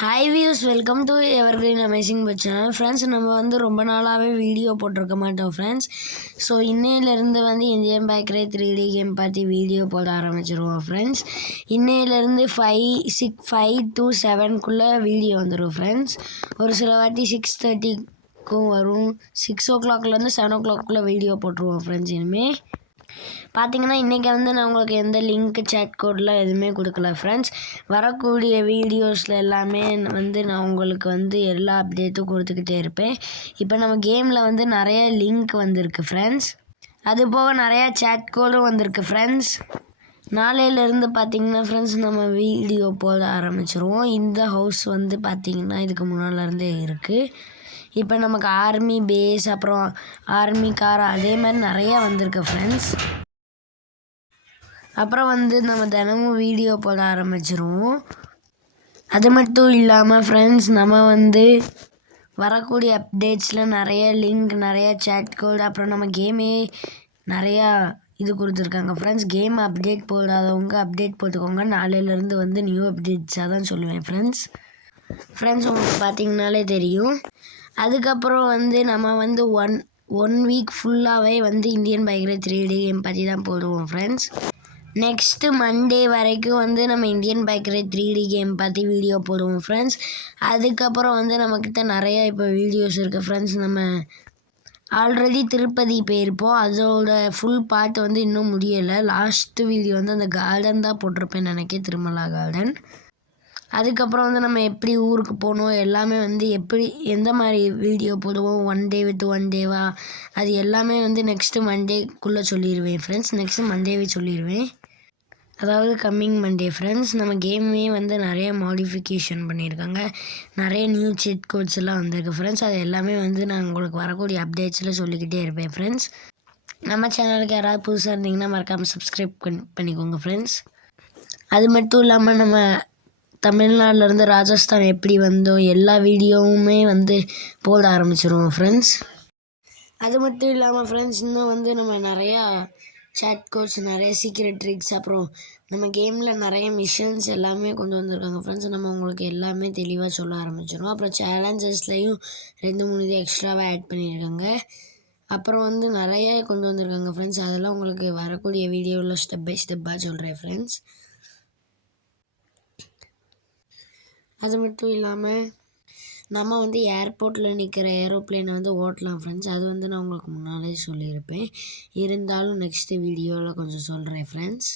Hi views, welcome to evergreen amazing but channel. Friends, நம்ம வந்து ரொம்ப நாளாகவே வீடியோ போட்டிருக்க மாட்டோம் ஃப்ரெண்ட்ஸ். ஸோ இன்னையிலேருந்து வந்து இந்தியன் பைக்கரே 3D கேம் பார்த்து வீடியோ போட ஆரம்பிச்சிருவோம் ஃப்ரெண்ட்ஸ். இன்னையிலேருந்து 5 to 7 வீடியோ வந்துடும் ஃப்ரெண்ட்ஸ். ஒரு சில வாட்டி 6:30க்கும் வரும். 6 o'clockலேருந்து 7 o'clock வீடியோ போட்டுருவோம் ஃப்ரெண்ட்ஸ். இனிமேல் பார்த்தீங்கன்னா இன்றைக்கி வந்து நான் உங்களுக்கு எந்த லிங்க் சேட் கோடெலாம் எதுவுமே கொடுக்கல ஃப்ரெண்ட்ஸ். வரக்கூடிய வீடியோஸில் எல்லாமே வந்து நான் உங்களுக்கு வந்து எல்லா அப்டேட்டும் கொடுத்துக்கிட்டே இருப்பேன். இப்போ நம்ம கேமில் வந்து நிறைய லிங்க் வந்திருக்கு ஃப்ரெண்ட்ஸ். அது போக நிறையா சேட் கோடும் வந்திருக்கு ஃப்ரெண்ட்ஸ். நாளையிலேருந்து பார்த்தீங்கன்னா ஃப்ரெண்ட்ஸ் நம்ம வீடியோ போட ஆரம்பிச்சிருவோம். இந்த ஹவுஸ் வந்து பார்த்திங்கன்னா இதுக்கு முன்னாடிலேருந்தே இருக்குது. இப்போ நமக்கு ஆர்மி பேஸ், அப்புறம் ஆர்மி கார், அதே மாதிரி நிறையா வந்திருக்கு ஃப்ரெண்ட்ஸ். அப்புறம் வந்து நம்ம தினமும் வீடியோ போட ஆரம்பிச்சிருவோம். அது மட்டும் இல்லாமல் ஃப்ரெண்ட்ஸ், நம்ம வந்து வரக்கூடிய அப்டேட்ஸில் நிறைய லிங்க், நிறையா சேட் கோட், அப்புறம் நம்ம கேமே நிறையா இது கொடுத்துருக்காங்க ஃப்ரெண்ட்ஸ். கேம் அப்டேட் போடாதவங்க அப்டேட் போட்டுக்கோங்க. நாளையிலேருந்து வந்து நியூ அப்டேட்ஸாக தான் சொல்லுவேன் ஃப்ரெண்ட்ஸ். உங்களுக்கு பார்த்தீங்கனாலே தெரியும். அதுக்கப்புறம் வந்து நம்ம வந்து ஒன் வீக் ஃபுல்லாகவே வந்து இந்தியன் பைக்கரே 3D கேம் பற்றி தான் போடுவோம் ஃப்ரெண்ட்ஸ். நெக்ஸ்ட்டு மண்டே வரைக்கும் வந்து நம்ம இந்தியன் பைக்கரே 3D கேம் பற்றி வீடியோ போடுவோம் ஃப்ரெண்ட்ஸ். அதுக்கப்புறம் வந்து நம்மக்கிட்ட நிறையா இப்போ வீடியோஸ் இருக்குது ஃப்ரெண்ட்ஸ். நம்ம ஆல்ரெடி திருப்பதி போயிருப்போம். அதோட ஃபுல் பார்ட் வந்து இன்னும் முடியலை. லாஸ்ட்டு வீடியோ வந்து அந்த கார்டன் தான் போட்டிருப்பேன் நினைக்கிறேன், திருமலா கார்டன். அதுக்கப்புறம் வந்து நம்ம எப்படி ஊருக்கு போகணும், எல்லாமே வந்து எப்படி எந்த மாதிரி வீடியோ போடுவோம், 1 day வித் 1 டேவா, அது எல்லாமே வந்து நெக்ஸ்ட்டு மண்டேக்குள்ளே சொல்லிடுவேன் ஃப்ரெண்ட்ஸ். நெக்ஸ்ட்டு மண்டேவே சொல்லிடுவேன், அதாவது கம்மிங் மண்டே ஃப்ரெண்ட்ஸ். நம்ம கேமே வந்து நிறைய மாடிஃபிகேஷன் பண்ணியிருக்காங்க. நிறைய நியூ செட் கோட்ஸ் எல்லாம் வந்திருக்கு ஃப்ரெண்ட்ஸ். அது எல்லாமே வந்து நான் உங்களுக்கு வரக்கூடிய அப்டேட்ஸில் சொல்லிக்கிட்டே இருப்பேன் ஃப்ரெண்ட்ஸ். நம்ம சேனலுக்கு யாராவது புதுசாக இருந்தீங்கன்னா மறக்காமல் சப்ஸ்கிரைப் பண்ணிக்கோங்க ஃப்ரெண்ட்ஸ். அது மட்டும் இல்லாமல் நம்ம தமிழ்நாட்டிலேருந்து ராஜஸ்தான் எப்படி வந்தோம் எல்லா வீடியோவுமே வந்து போட ஆரம்பிச்சிருவோம் ஃப்ரெண்ட்ஸ். அது மட்டும் இல்லாமல் ஃப்ரெண்ட்ஸ், இன்னும் வந்து நம்ம நிறையா சேட் கோட்ஸ், நிறைய சீக்ரெட் ட்ரிக்ஸ், அப்புறம் நம்ம கேமில் நிறைய மிஷன்ஸ் எல்லாமே கொண்டு வந்திருக்காங்க ஃப்ரெண்ட்ஸ். நம்ம உங்களுக்கு எல்லாமே தெளிவாக சொல்ல ஆரம்பிச்சிடும். அப்புறம் சேலஞ்சஸ்லையும் 2-3 இது எக்ஸ்ட்ராவாக ஆட் பண்ணியிருக்காங்க. அப்புறம் வந்து நிறைய கொண்டு வந்திருக்காங்க ஃப்ரெண்ட்ஸ். அதெல்லாம் உங்களுக்கு வரக்கூடிய வீடியோவில் ஸ்டெப் பை ஸ்டெப்பாக சொல்கிறேன் ஃப்ரெண்ட்ஸ். அது மட்டும் இல்லாமல் நம்ம வந்து ஏர்போர்ட்டில் நிற்கிற ஏரோப்ளேனை வந்து ஓட்டலாம் ஃப்ரெண்ட்ஸ். அது வந்து நான் உங்களுக்கு முன்னாலே சொல்லியிருப்பேன். இருந்தாலும் நெக்ஸ்ட்டு வீடியோவில் கொஞ்சம் சொல்கிறேன் ஃப்ரெண்ட்ஸ்.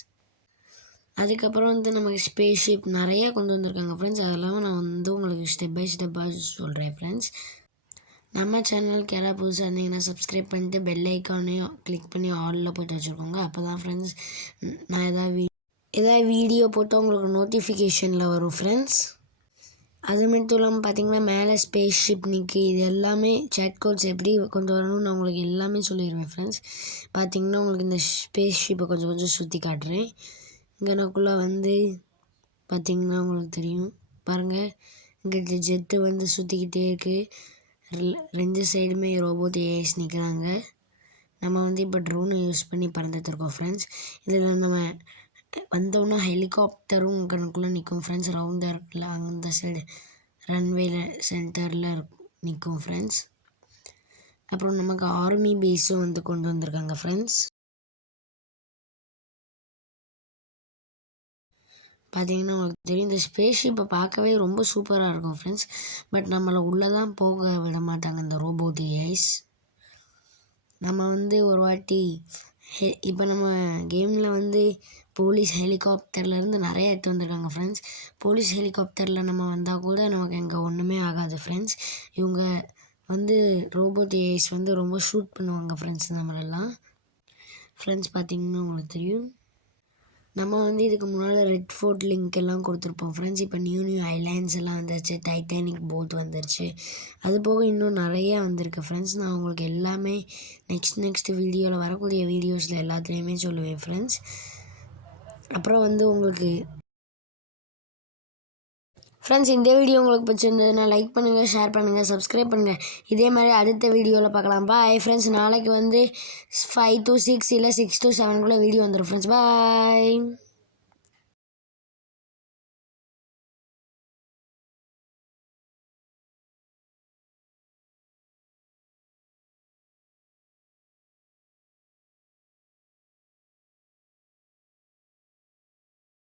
அதுக்கப்புறம் வந்து நமக்கு ஸ்பேஸ் ஷிப் நிறையா கொண்டு வந்திருக்காங்க ஃப்ரெண்ட்ஸ். அதெல்லாம் நான் வந்து உங்களுக்கு ஸ்டெப் பை ஸ்டெப்பாக சொல்கிறேன் ஃப்ரெண்ட்ஸ். நம்ம சேனலுக்கு யாராவது புதுசாக இருந்தீங்கன்னா சப்ஸ்கிரைப் பண்ணிட்டு பெல் ஐக்கானையும் கிளிக் பண்ணி ஆலில் போட்டு வச்சுருக்கோங்க. அப்போ தான் ஃப்ரெண்ட்ஸ் நான் ஏதாவது வீடியோ போட்டு உங்களுக்கு நோட்டிஃபிகேஷனில் வரும் ஃப்ரெண்ட்ஸ். அது மட்டும் இல்லாமல் பார்த்திங்கன்னா மேலே ஸ்பேஸ் ஷிப் நிற்கி, இது எல்லாமே சேட் கோட்ஸ் எப்படி கொண்டு வரணும்னு நான் உங்களுக்கு எல்லாமே சொல்லிடுவேன் ஃப்ரெண்ட்ஸ். பார்த்திங்கன்னா உங்களுக்கு இந்த ஸ்பேஸ் ஷிப்பை கொஞ்சம் சுற்றி காட்டுறேன். இங்கனக்குள்ளே வந்து பார்த்திங்கன்னா உங்களுக்கு தெரியும் பாருங்கள், இங்கே ஜெட்டு வந்து சுற்றிக்கிட்டே இருக்குது. 2 சைடுமே ரோபோட் ஏஎஸ் நிற்கிறாங்க. நம்ம வந்து இப்போ ட்ரோனை யூஸ் பண்ணி பறந்துட்டுருக்கோம் ஃப்ரெண்ட்ஸ். இதில் நம்ம வந்தோன்னா ஹெலிகாப்டரும் கணக்குள்ளே நிற்கும் ஃப்ரெண்ட்ஸ். ரவுண்டாக இருக்குல்ல, அந்த சைடு ரன்வேல சென்டரில் நிற்கும் ஃப்ரெண்ட்ஸ். அப்புறம் நமக்கு ஆர்மி பேஸும் வந்து கொண்டு வந்திருக்காங்க ஃப்ரெண்ட்ஸ். பார்த்தீங்கன்னா உங்களுக்கு தெரியும், இந்த ஸ்பேஸ் ஷிப்பை பார்க்கவே ரொம்ப சூப்பராக இருக்கும் ஃப்ரெண்ட்ஸ். பட் நம்மளை உள்ளே தான் போக விட மாட்டாங்க இந்த ரோபோட் ஏஐஸ். நம்ம வந்து ஒரு வாட்டி இப்போ நம்ம கேமில் வந்து போலீஸ் ஹெலிகாப்டர்லேருந்து நிறைய எடுத்து வந்திருக்காங்க ஃப்ரெண்ட்ஸ். போலீஸ் ஹெலிகாப்டரில் நம்ம வந்தால் கூட நமக்கு எங்கே ஒன்றுமே ஆகாது ஃப்ரெண்ட்ஸ். இவங்க வந்து ரோபோட் ஏஐஸ் வந்து ரொம்ப ஷூட் பண்ணுவாங்க ஃப்ரெண்ட்ஸ் நம்மளெல்லாம். ஃப்ரெண்ட்ஸ் பார்த்திங்கன்னா உங்களுக்கு தெரியும், நம்ம வந்து இதுக்கு முன்னால் ரெட் ஃபோர்ட் லிங்க் எல்லாம் கொடுத்துருப்போம் ஃப்ரெண்ட்ஸ். இப்போ நியூ ஐலாண்ட்ஸ் எல்லாம் வந்துருச்சு, டைட்டானிக் போட் வந்துருச்சு. அது போக இன்னும் நிறையா வந்திருக்கு ஃப்ரெண்ட்ஸ். நான் உங்களுக்கு எல்லாமே நெக்ஸ்ட் வீடியோவில் வரக்கூடிய வீடியோஸில் எல்லாத்துலேயுமே சொல்லுவேன் ஃப்ரெண்ட்ஸ். அப்புறம் வந்து உங்களுக்கு ஃப்ரெண்ட்ஸ், இந்த வீடியோ உங்களுக்கு பிடிச்சிருந்ததுன்னா லைக் பண்ணுங்கள், ஷேர் பண்ணுங்கள், சப்ஸ்கிரைப் பண்ணுங்கள். இதே மாதிரி அடுத்த வீடியோவில் பார்க்கலாம். Bye friends. நாளைக்கு வந்து 5 to 6 இல்லை 6 to 7 வீடியோ வந்துடும் ஃப்ரெண்ட்ஸ். பாய்.